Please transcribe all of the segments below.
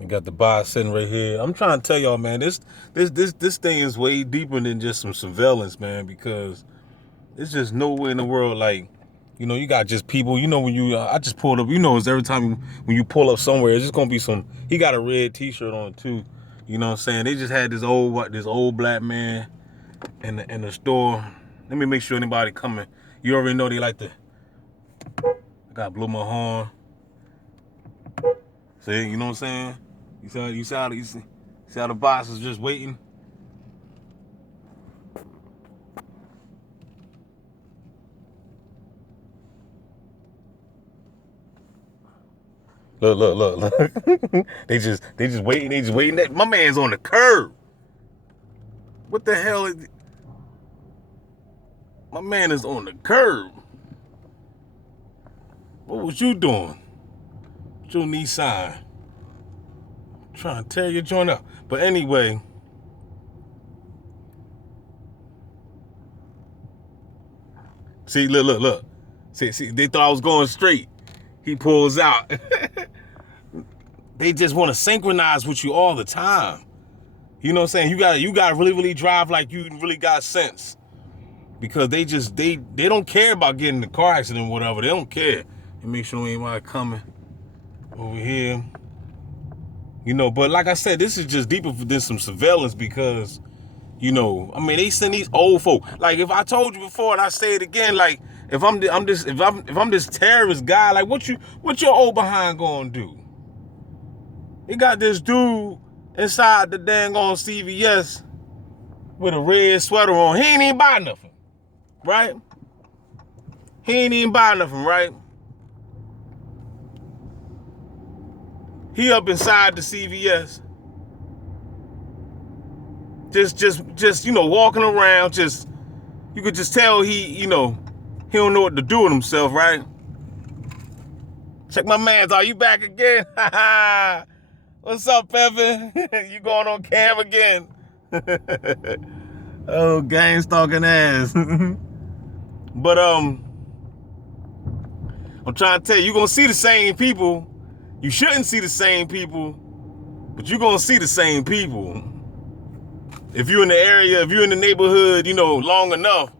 You got the boss sitting right here. I'm trying to tell y'all, man, this thing is way deeper than just some surveillance, man, because there's just no way in the world, like, you got just people, when I just pulled up, it's every time when you pull up somewhere, it's just gonna be he got a red t-shirt on too. You know what I'm saying? They just had this old black man in the store. Let me make sure anybody coming. You already know they like to, I gotta blow my horn. See, you know what I'm saying? You see how the boss is just waiting? Look. They just waiting. They just waiting. My man's on the curb. What the hell is? My man is on the curb. What was you doing? With your Nissan? Trying to tear your joint up. But anyway. See, look. See, they thought I was going straight. He pulls out. They just want to synchronize with you all the time. You know what I'm saying? You gotta really drive like you really got sense. Because they don't care about getting in a car accident or whatever. They don't care. And make sure anybody coming over here. But like I said, this is just deeper than some surveillance because, they send these old folk. Like if I told you before and I say it again, like if I'm this terrorist guy, like what your old behind gonna do? You got this dude inside the dang on CVS with a red sweater on. He ain't even buy nothing, right? He ain't even buy nothing, right? He up inside the CVS. Just walking around, you could just tell he don't know what to do with himself, right? Check my man's, are you back again? What's up, Evan? You going on cam again? Oh, gang stalking ass. But I'm trying to tell you, you're gonna see the same people. You shouldn't see the same people, but you're gonna see the same people. If you're in the area, if you're in the neighborhood, long enough,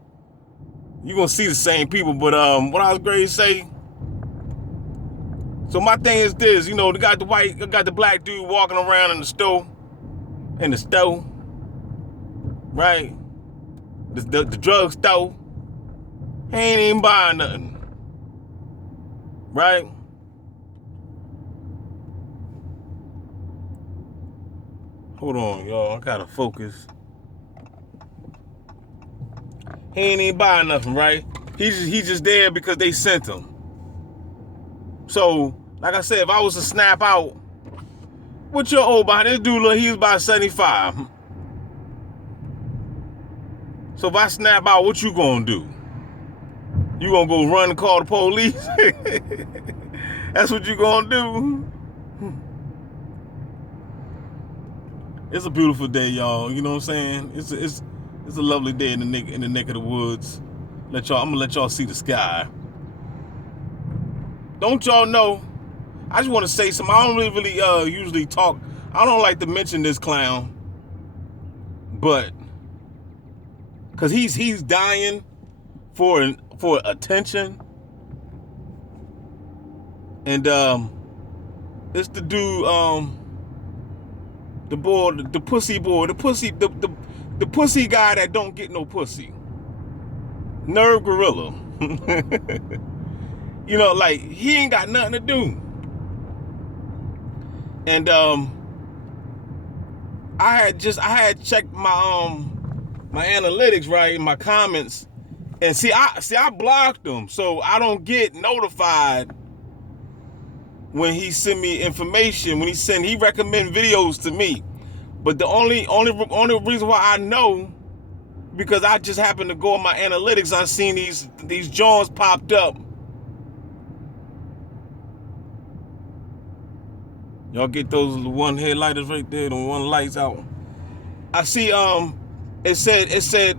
you're gonna see the same people. But what I was going to say. So my thing is this, they got the black dude walking around in the store, right? The drug store. He ain't even buying nothing, right? Hold on, y'all. I gotta focus. He ain't even buying nothing, right? He's just there because they sent him. So, like I said, if I was to snap out, what your old behind? This dude, look, he's about 75. So if I snap out, what you gonna do? You gonna go run and call the police? That's what you gonna do? It's a beautiful day, y'all. You know what I'm saying? It's a lovely day in the neck of the woods. I'm gonna let y'all see the sky. Don't y'all know? I just want to say something. I don't really usually talk. I don't like to mention this clown, but because he's dying for attention, and it's the dude, the boy, the pussy boy, the pussy guy that don't get no pussy, Nerve Gorilla. Like he ain't got nothing to do. And I had checked my analytics, right, my comments, and I blocked them so I don't get notified when he send me information. When he recommend videos to me. But the only reason why I know, because I just happened to go on my analytics, I seen these Jones popped up. Y'all get those one headlighters right there, the one lights out. I see it said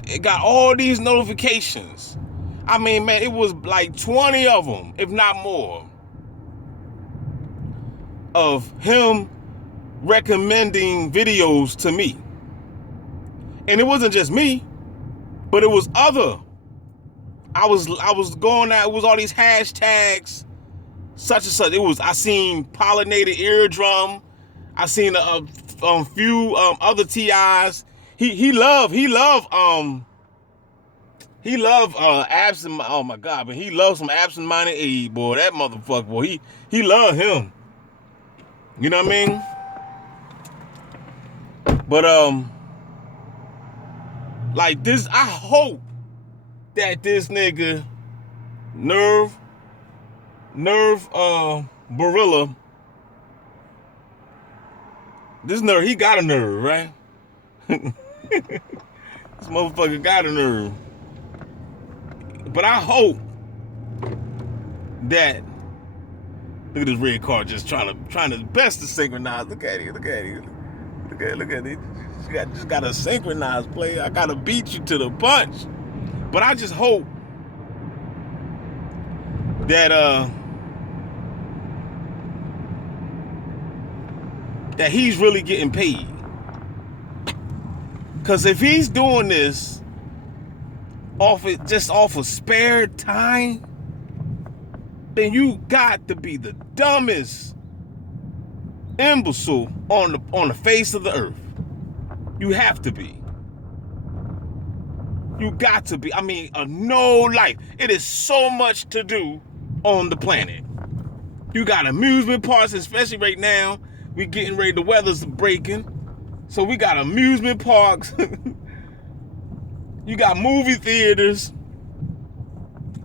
it got all these notifications. I mean, man, it was like 20 of them, if not more, of him recommending videos to me. And it wasn't just me, but it was other. I was going out, it was all these hashtags, such and such. I seen pollinated eardrum. I seen a few other TIs. He loved absent. Oh my God, but he loved some absent-minded Abe, boy. That motherfucker, boy. He loved him. You know what I mean? But like this, I hope that this nigga Nirv Barilla, this Nirv, he got a nerve, right? This motherfucker got a nerve. But I hope that, look at this red car just trying to best to synchronize. Look at it. Just gotta synchronize, player. I gotta beat you to the punch. But I just hope that that he's really getting paid. Cause if he's doing this off of spare time, then you got to be the dumbest imbecile on the face of the earth. You have to be. You got to be. I mean, no life. It is so much to do on the planet. You got amusement parks, especially right now. We getting ready, the weather's breaking. So we got amusement parks. You got movie theaters.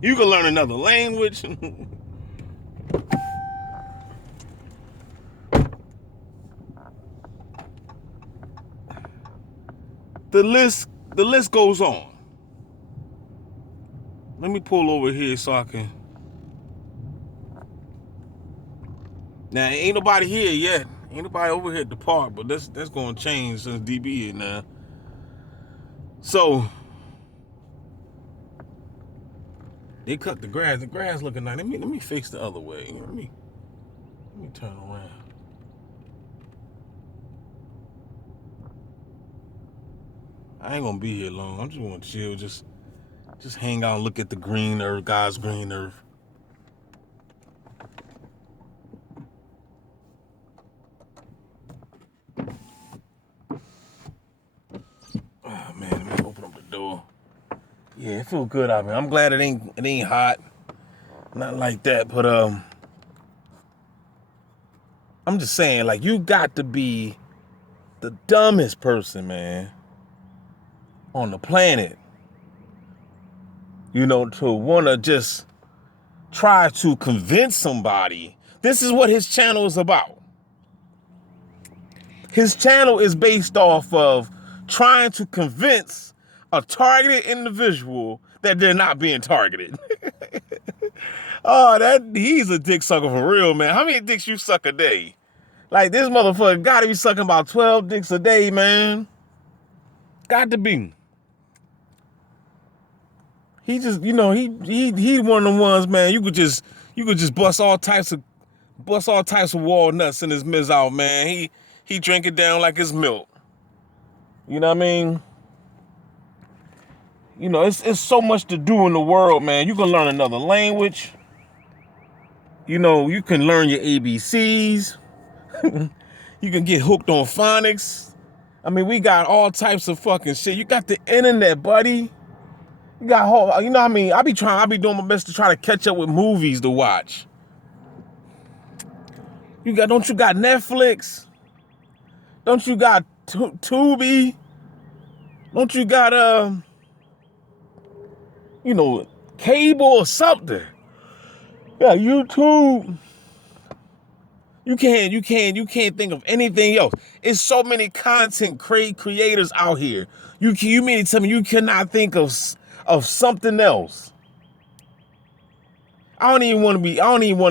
You can learn another language. The list goes on. Let me pull over here so I can. Now ain't nobody here yet. Ain't nobody over here at the park, but that's gonna change since DB here now. So they cut the grass. The grass looking nice. Let me fix the other way. Let me turn around. I ain't gonna be here long. I'm just gonna chill, just hang out and look at the green earth, God's green earth. Oh man, let me open up the door. Yeah, it feels good out here. I'm glad it ain't hot. Not like that, but I'm just saying, like, you got to be the dumbest person, man, on the planet, you know, to want to just try to convince somebody. This is what his channel is about. His channel is based off of trying to convince a targeted individual that they're not being targeted. Oh, he's a dick sucker for real, man. How many dicks you suck a day? Like, this motherfucker gotta be sucking about 12 dicks a day, man. Got to be. He just, you know, he one of the ones, man. You could just bust all types of walnuts in his miz out, man. He drink it down like it's milk. You know what I mean? You know, it's so much to do in the world, man. You can learn another language. You know, you can learn your ABCs. You can get hooked on phonics. I mean, we got all types of fucking shit. You got the internet, buddy. You got, you know what I mean? I be doing my best to try to catch up with movies to watch. Don't you got Netflix? Don't you got Tubi? Don't you got, you know, cable or something? Yeah, YouTube. You can't think of anything else. It's so many content creators out here. You mean to tell me you cannot think of something else? I don't even want to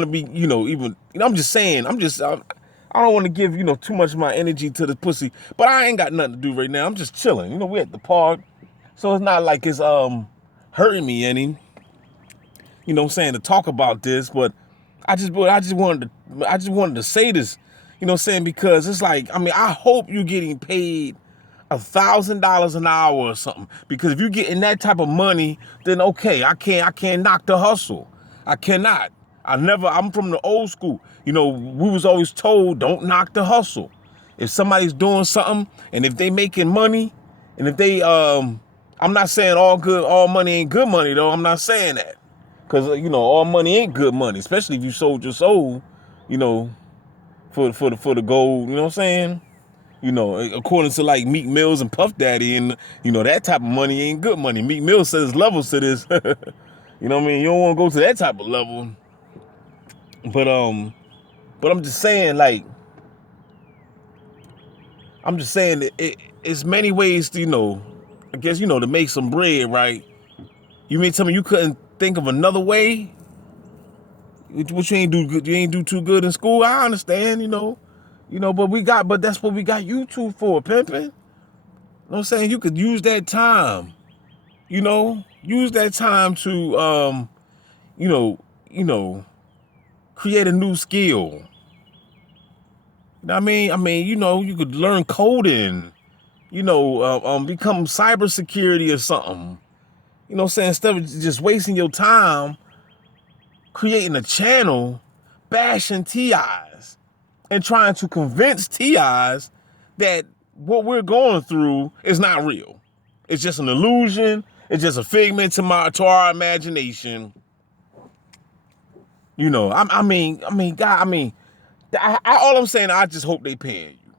be, you know, I'm just saying, I don't want to give, you know, too much of my energy to the pussy, but I ain't got nothing to do right now. I'm just chilling. You know, we're at the park. So it's not like it's hurting me any, you know what I'm saying, to talk about this, but I just wanted to say this. You know what I'm saying? Because it's like, I mean, I hope you're getting paid $1,000 an hour or something. Because if you're getting that type of money, then okay, I can't knock the hustle. I cannot. I'm from the old school. You know, we was always told, don't knock the hustle. If somebody's doing something and if they making money and if they, I'm not saying all money ain't good money though. I'm not saying that. Cause you know, all money ain't good money, especially if you sold your soul, you know, for the gold, you know what I'm saying? You know, according to like Meek Mills and Puff Daddy, and you know that type of money ain't good money. Meek Mill says levels to this. You know what I mean? You don't want to go to that type of level. But I'm just saying, like, that it's many ways to, you know, I guess, you know, to make some bread, right? You mean tell me you couldn't think of another way? What you ain't do good? You ain't do too good in school. I understand, you know, but that's what we got YouTube for, pimping. You know what I'm saying? You could use that time, you know, to, you know, create a new skill. You know what I mean? You know, you could learn coding, you know, become cybersecurity or something. You know what I'm saying? Instead of just wasting your time creating a channel, bashing TIs, and trying to convince TIs that what we're going through is not real. It's just an illusion. It's just a figment to our imagination. You know, God, all I'm saying, I just hope they paying you.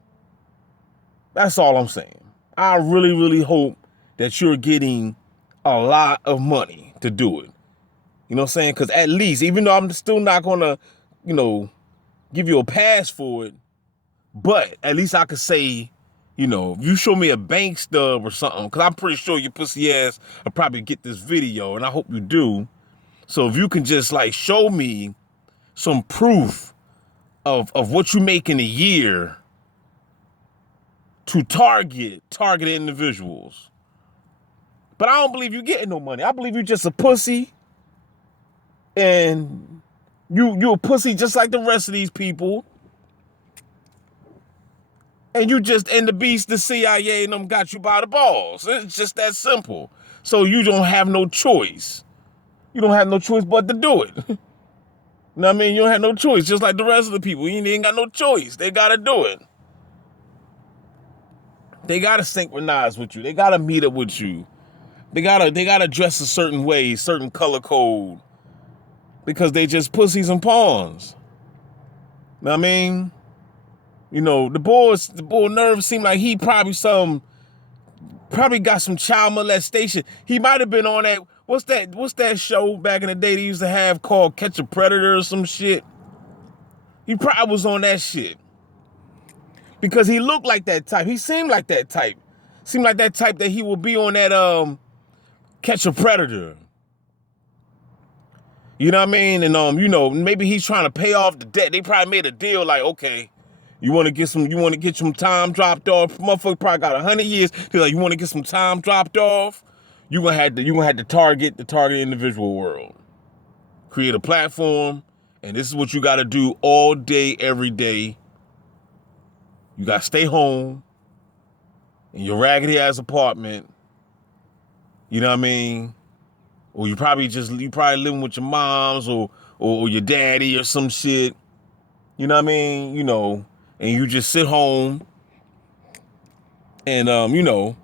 That's all I'm saying. I really, really hope that you're getting a lot of money to do it. You know what I'm saying? Because at least, even though I'm still not going to, you know, give you a pass for it, but at least I could say, you know, if you show me a bank stub or something, because I'm pretty sure your pussy ass will probably get this video, and I hope you do. So if you can just, like, show me some proof of what you make in a year to target individuals. But I don't believe you getting no money. I believe you just a pussy, and you a pussy just like the rest of these people. And the beast, the CIA and them got you by the balls. It's just that simple. So you don't have no choice. You don't have no choice but to do it. You know what I mean? You don't have no choice, just like the rest of the people. You ain't got no choice. They gotta do it. They gotta synchronize with you. They gotta meet up with you. They gotta dress a certain way, certain color code. Because they just pussies and pawns. You know what I mean? You know, the boy Nirv seemed like he probably got some child molestation. He might have been on that, what's that show back in the day they used to have called Catch a Predator or some shit? He probably was on that shit. Because he looked like that type. He seemed like that type. Seemed like that type that he would be on that Catch a Predator. You know what I mean? And you know, maybe he's trying to pay off the debt. They probably made a deal like, okay, you want to get some time dropped off. Motherfucker probably got 100 years. They're like, you want to get some time dropped off? You gonna have to target the target individual world. Create a platform, and this is what you got to do all day, every day. You got to stay home in your raggedy ass apartment. You know what I mean? Or you probably living with your moms or your daddy or some shit. You know what I mean? You know, and you just sit home and you know,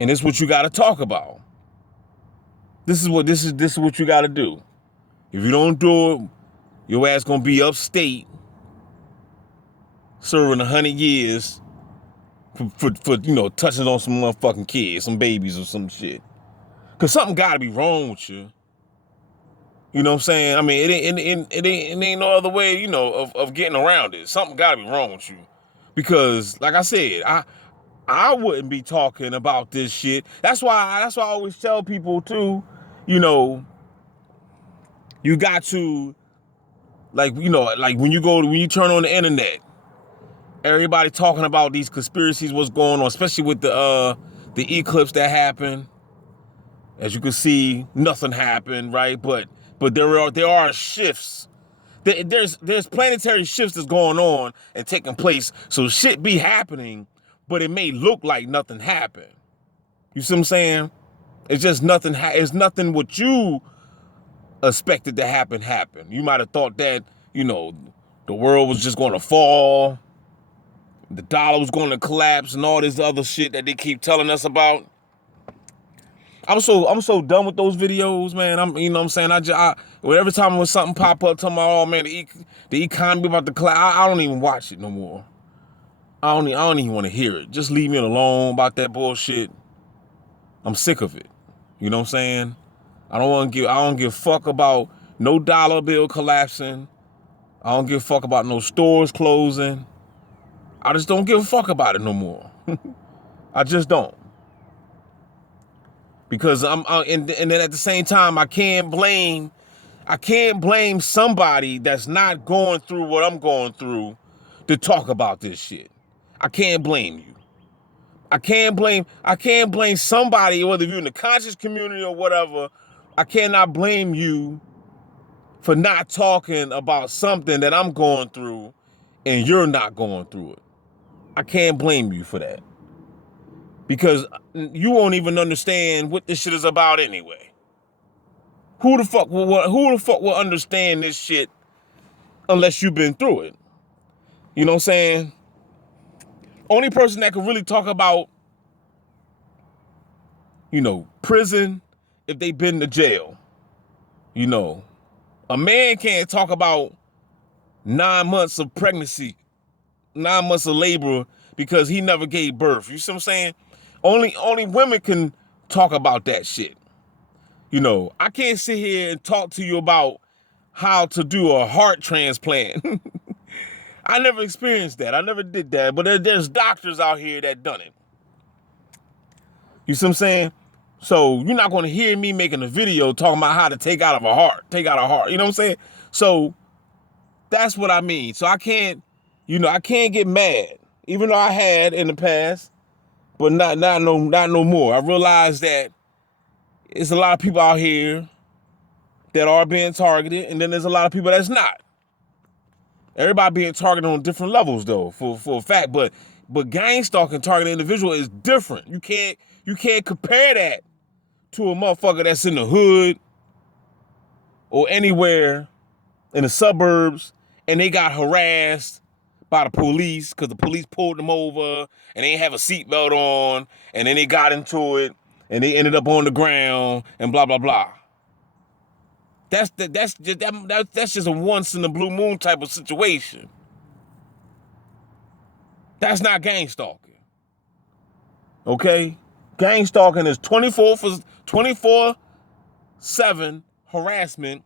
and this is what you gotta talk about. This is what you gotta do. If you don't do it, your ass gonna be upstate serving 100 years for you know, touching on some motherfucking kids, some babies or some shit. Cause something gotta be wrong with you. You know what I'm saying? I mean, it ain't no other way, you know, of getting around it. Something gotta be wrong with you. Because, like I said, I wouldn't be talking about this shit. That's why I always tell people too, you know, you got to, like, you know, like when you turn on the internet, everybody talking about these conspiracies, what's going on, especially with the eclipse that happened. As you can see, nothing happened, right? But there are shifts There's planetary shifts that's going on and taking place. So shit be happening, but it may look like nothing happened. You see what I'm saying? It's just nothing. It's nothing what you expected to happen. You might have thought that, you know, the world was just going to fall, the dollar was going to collapse, and all this other shit that they keep telling us about. I'm so done with those videos, man. You know what I'm saying? Every time when something pop up, talking about, oh man, the economy about to collapse, I don't even watch it no more. I don't even want to hear it. Just leave me alone about that bullshit. I'm sick of it. You know what I'm saying? I don't give a fuck about no dollar bill collapsing. I don't give a fuck about no stores closing. I just don't give a fuck about it no more. I just don't. Because and then at the same time, I can't blame somebody that's not going through what I'm going through to talk about this shit. I can't blame you. I can't blame somebody, whether you're in the conscious community or whatever. I cannot blame you for not talking about something that I'm going through and you're not going through it. I can't blame you for that. Because you won't even understand what this shit is about anyway. Who the fuck will understand this shit unless you've been through it? You know what I'm saying? Only person that can really talk about, you know, prison if they've been to jail. You know, a man can't talk about 9 months of pregnancy, 9 months of labor because he never gave birth. You see what I'm saying? Only women can talk about that shit. You know, I can't sit here and talk to you about how to do a heart transplant. I never experienced that. I never did that. But there's doctors out here that done it. You see what I'm saying? So you're not going to hear me making a video talking about how to take out a heart. You know what I'm saying? So that's what I mean. So I can't get mad, even though I had in the past, but not no more. I realized that it's a lot of people out here that are being targeted, and then there's a lot of people that's not. Everybody being targeted on different levels, though, for a fact. But gang stalking targeting individual is different. You can't compare that to a motherfucker that's in the hood or anywhere in the suburbs and they got harassed by the police because the police pulled them over and they didn't have a seatbelt on, and then they got into it and they ended up on the ground and blah blah blah. That's just a once in the blue moon type of situation. That's not gang stalking. Okay? Gang stalking is 24/7 harassment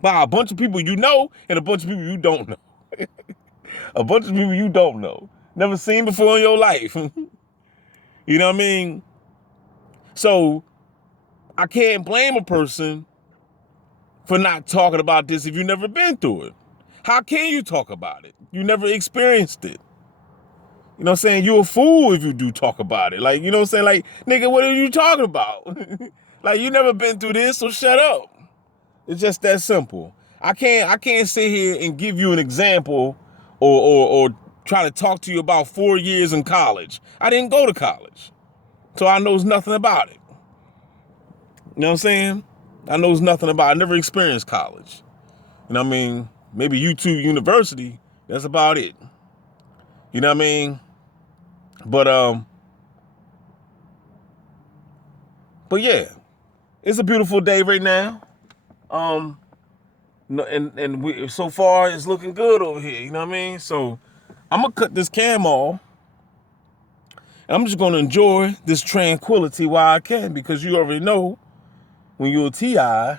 by a bunch of people you know and a bunch of people you don't know. A bunch of people you don't know. Never seen before in your life. You know what I mean? So I can't blame a person for not talking about this if you've never been through it. How can you talk about it? You never experienced it. You know what I'm saying? You're a fool if you do talk about it. Like, you know what I'm saying? Like, nigga, what are you talking about? Like, you never been through this, so shut up. It's just that simple. I can't sit here and give you an example or try to talk to you about 4 years in college. I didn't go to college. So I knows nothing about it. You know what I'm saying? I knows nothing about it. I never experienced college. You know what I mean? Maybe YouTube University, that's about it. You know what I mean? But yeah, it's a beautiful day right now. So far it's looking good over here. You know what I mean? So I'm gonna cut this cam off. And I'm just gonna enjoy this tranquility while I can, because you already know when you're a TI,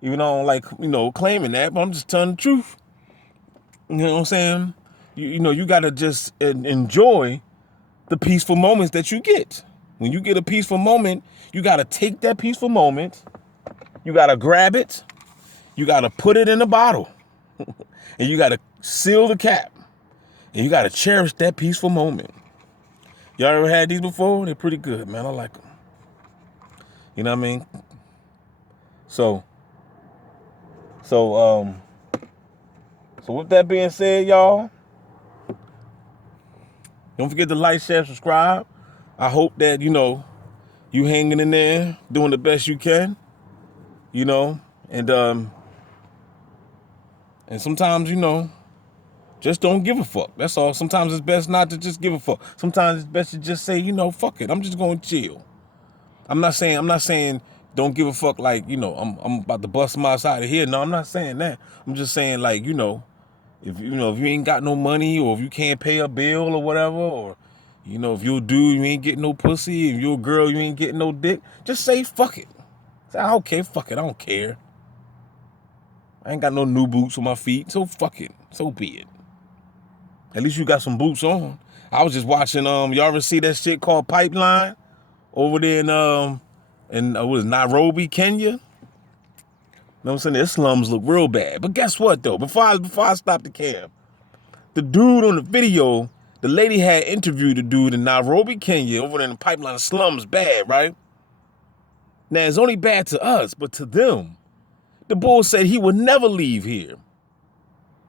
even though I don't like, claiming that, but I'm just telling the truth. You know what I'm saying? You gotta just enjoy the peaceful moments that you get. When you get a peaceful moment, you gotta take that peaceful moment, you gotta grab it, you gotta put it in a bottle, and you gotta seal the cap, and you gotta cherish that peaceful moment. Y'all ever had these before? They're pretty good, man. I like them. You know what I mean? So So with that being said, y'all, don't forget to like, share, subscribe. I hope that, you hanging in there, doing the best you can, and sometimes, just don't give a fuck. That's all. Sometimes it's best not to just give a fuck. Sometimes it's best to just say, fuck it. I'm just going to chill. I'm not saying don't give a fuck like, I'm about to bust my side of here. No, I'm not saying that. I'm just saying like, if you ain't got no money, or if you can't pay a bill or whatever, or if you're a dude, you ain't getting no pussy, if you're a girl, you ain't getting no dick, just say fuck it. Say, okay, fuck it, I don't care. I ain't got no new boots on my feet, so fuck it. So be it. At least you got some boots on. I was just watching, y'all ever see that shit called Pipeline over there in what is Nairobi, Kenya? You know what I'm saying? Their slums look real bad. But guess what though? Before I stop the cam, the dude on the video, the lady had interviewed the dude in Nairobi, Kenya, over there in the Pipeline slums bad, right? Now it's only bad to us, but to them, the bull said he would never leave here.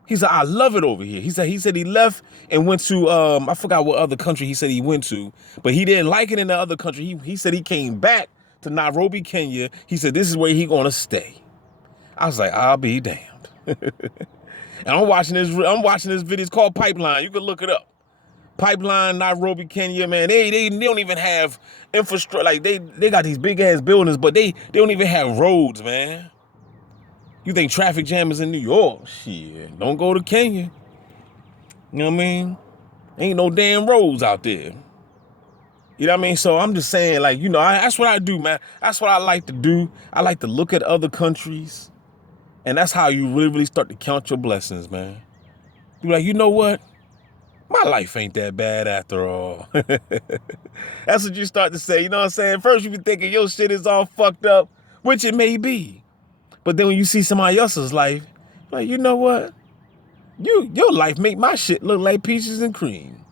He said, I love it over here. He said he left and went to, I forgot what other country he said he went to, but he didn't like it in the other country. He said he came back to Nairobi, Kenya. He said, this is where he gonna stay. I was like, I'll be damned. And I'm watching this video. It's called Pipeline. You can look it up. Pipeline, Nairobi, Kenya, man. They don't even have infrastructure. Like they got these big ass buildings, but they don't even have roads, man. You think traffic jam is in New York? Shit, don't go to Kenya. You know what I mean? Ain't no damn roads out there. You know what I mean? So I'm just saying, like, that's what I do, man. That's what I like to do. I like to look at other countries. And that's how you really, really start to count your blessings, man. You're like, you know what? My life ain't that bad after all. That's what you start to say, you know what I'm saying? First you be thinking your shit is all fucked up, which it may be. But then when you see somebody else's life, like, you know what? Your life make my shit look like peaches and cream.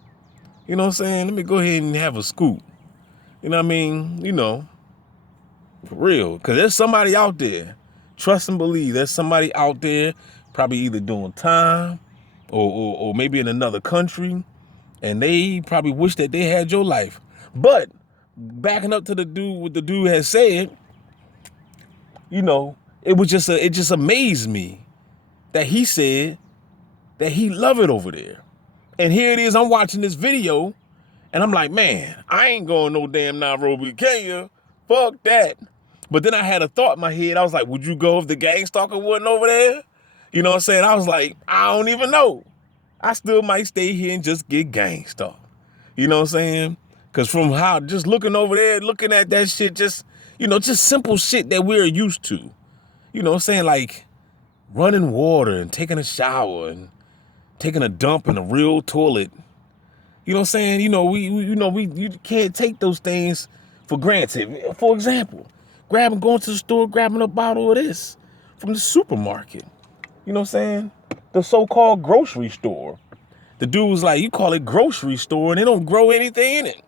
You know what I'm saying? Let me go ahead and have a scoop. You know what I mean? For real. Because there's somebody out there. Trust and believe. There's somebody out there probably either doing time or maybe in another country. And they probably wish that they had your life. But backing up to the dude, what the dude has said, it just amazed me that he said that he love it over there. And here it is, I'm watching this video, and I'm like, man, I ain't going no damn Nairobi, Kenya. Fuck that. But then I had a thought in my head. I was like, would you go if the Gangstalker wasn't over there? You know what I'm saying? I was like, I don't even know. I still might stay here and just get Gangstalked. You know what I'm saying? Because from how, just looking over there, looking at that shit, just simple shit that we're used to. You know what I'm saying? Like running water and taking a shower and taking a dump in a real toilet. You know what I'm saying? You can't take those things for granted. For example, going to the store, grabbing a bottle of this from the supermarket. You know what I'm saying? The so-called grocery store. The dude was like, you call it grocery store and they don't grow anything in it. You know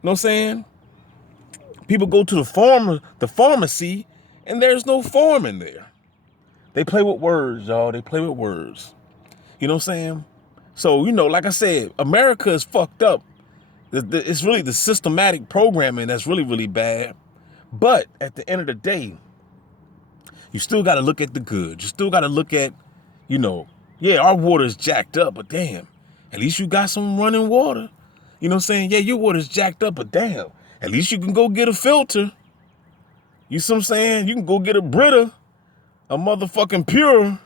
what I'm saying? People go to the pharmacy, and there's no farm in there. They play with words, y'all. They play with words. You know what I'm saying? So, like I said, America is fucked up. It's really the systematic programming that's really, really bad. But at the end of the day, you still got to look at the good. You still got to look at, yeah, our water is jacked up, but damn, at least you got some running water. You know what I'm saying? Yeah, your water's jacked up, but damn, at least you can go get a filter. You see what I'm saying? You can go get a Brita, a motherfucking Pure.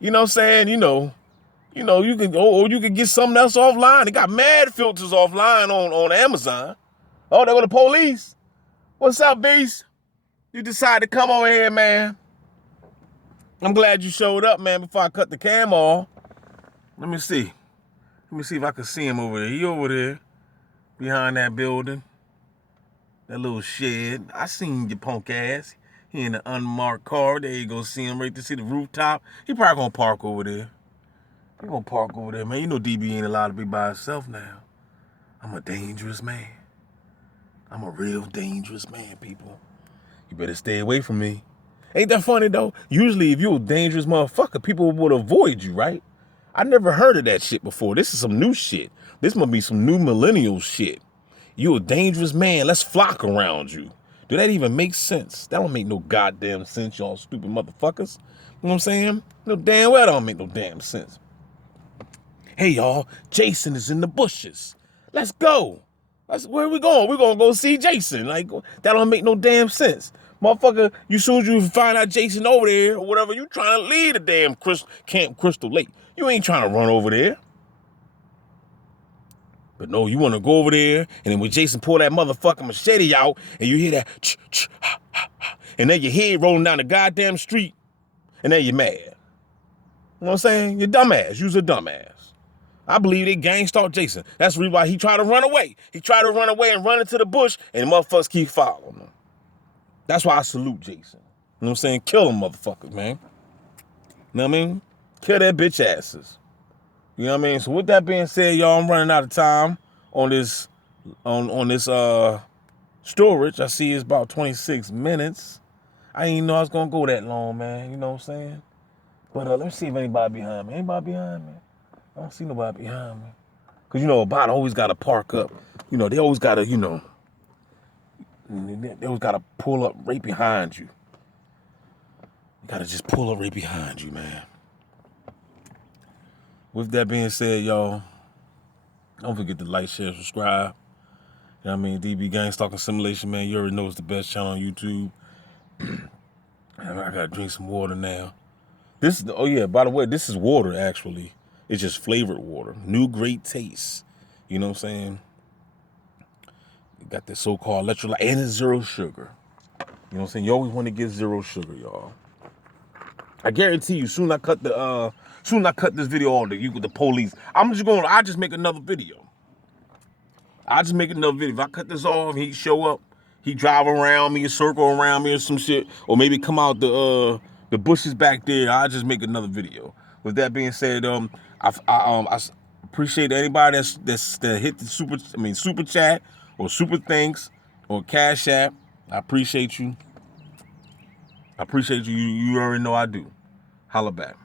You know what I'm saying? You can, or you can get something else offline. They got mad filters offline on Amazon. Oh, they go the police. What's up, Beast? You decided to come over here, man. I'm glad you showed up, man, before I cut the cam off. Let me see. Let me see if I can see him over there. He over there behind that building. That little shed. I seen your punk ass. He in the unmarked car. There you go. See him right there. See the rooftop. He probably gonna park over there. He gonna park over there, man. You know DB ain't allowed to be by himself now. I'm a dangerous man. I'm a real dangerous man, people. You better stay away from me. Ain't that funny though? Usually if you're a dangerous motherfucker, people would avoid you, right? I never heard of that shit before. This is some new shit. This must be some new millennial shit. You a dangerous man. Let's flock around you. Do that even make sense? That don't make no goddamn sense, y'all stupid motherfuckers. You know what I'm saying? No damn well that don't make no damn sense. Hey, y'all, Jason is in the bushes. Let's go. Where we going? We're going to go see Jason. Like, that don't make no damn sense. Motherfucker, soon as you find out Jason over there or whatever, you trying to leave the damn Camp Crystal Lake. You ain't trying to run over there. But no, you want to go over there, and then when Jason pull that motherfucking machete out, and you hear that, and then your head rolling down the goddamn street, and then you're mad. You know what I'm saying? You're dumbass. You's a dumbass. I believe they gangstalked Jason. That's the reason why he tried to run away. He tried to run away and run into the bush, and the motherfuckers keep following him. That's why I salute Jason. You know what I'm saying? Kill them motherfuckers, man. You know what I mean? Kill their bitch asses. You know what I mean? So with that being said, y'all, I'm running out of time on this on this storage. I see it's about 26 minutes. I didn't know I was gonna go that long, man. You know what I'm saying? But let me see if anybody behind me. Anybody behind me? I don't see nobody behind me. Cause you know, a bot always gotta park up. You know, they always gotta, you know, they always gotta pull up right behind you. You gotta just pull up right behind you, man. With that being said, y'all, don't forget to like, share, subscribe. You know what I mean? DB Gangstalker Simulation, man. You already know it's the best channel on YouTube. I gotta drink some water now. Oh yeah, by the way, this is water, actually. It's just flavored water. New great taste. You know what I'm saying? You got this so-called electrolyte, and it's zero sugar. You know what I'm saying? You always want to get zero sugar, y'all. I guarantee you, soon I cut this video on the police. I'll just make another video. If I cut this off, he show up, he drive around me, circle around me or some shit, or maybe come out the bushes back there. I'll just make another video. With that being said, I appreciate anybody that hit the super chat or super thanks or Cash App. I appreciate you. You already know I do. Holla back.